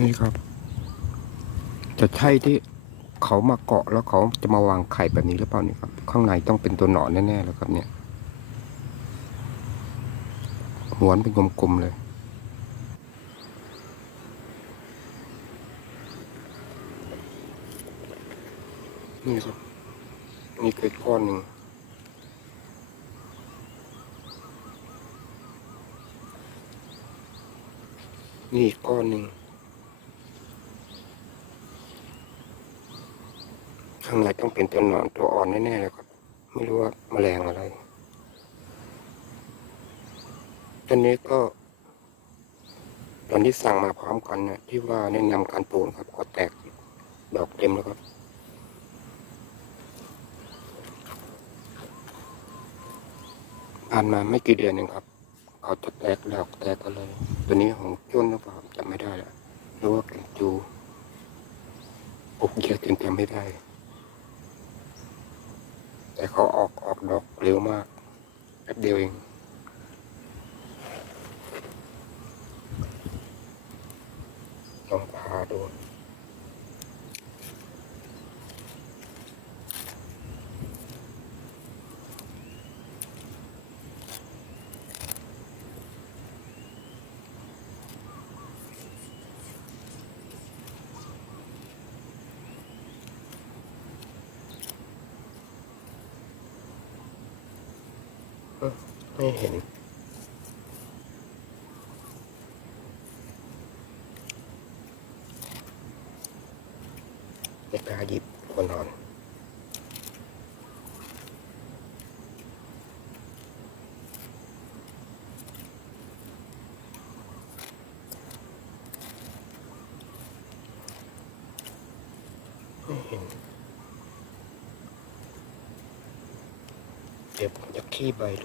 นี่ครับ จะใช่ที่เขามาเกาะแล้วเขาจะมาวางไข่แบบนี้หรือเปล่านี่ครับ ข้างในต้องเป็นตัวหนอนแน่ๆแล้วครับ เนี่ยหัวนเป็นกลมๆเลย นี่ครับนี่คือก้อนหนึ่งนี่อีกก้อนหนึ่ง ข้างในต้องเป็นตัวหนอนตัวอ่อนแน่ๆเลยครับ ไม่รู้ว่าแมลงอะไรตอนนี้ก็ ตอนที่สั่งมาพร้อมกันนะที่ว่าแนะนำการปลูกครับก็แตกดอกเต็มแล้วครับผ่านมาไม่กี่เดือนเองครับเขาจะแตกดอกแตกอะไรตัวนี้ของจ้นหรือเปล่าจำไม่ได้แล้วหรือว่าแกงจูปลูกเยอะจนจำไม่ได้ แต่เขาออกออกดอกเร็วมากแป๊บเดียวเอง ลองพาดู เอ้อ ไม่เห็น ไม่กล้าหยิบหัวนอนไม่เห็นเดี๋ยวผมจะขี้ใบดู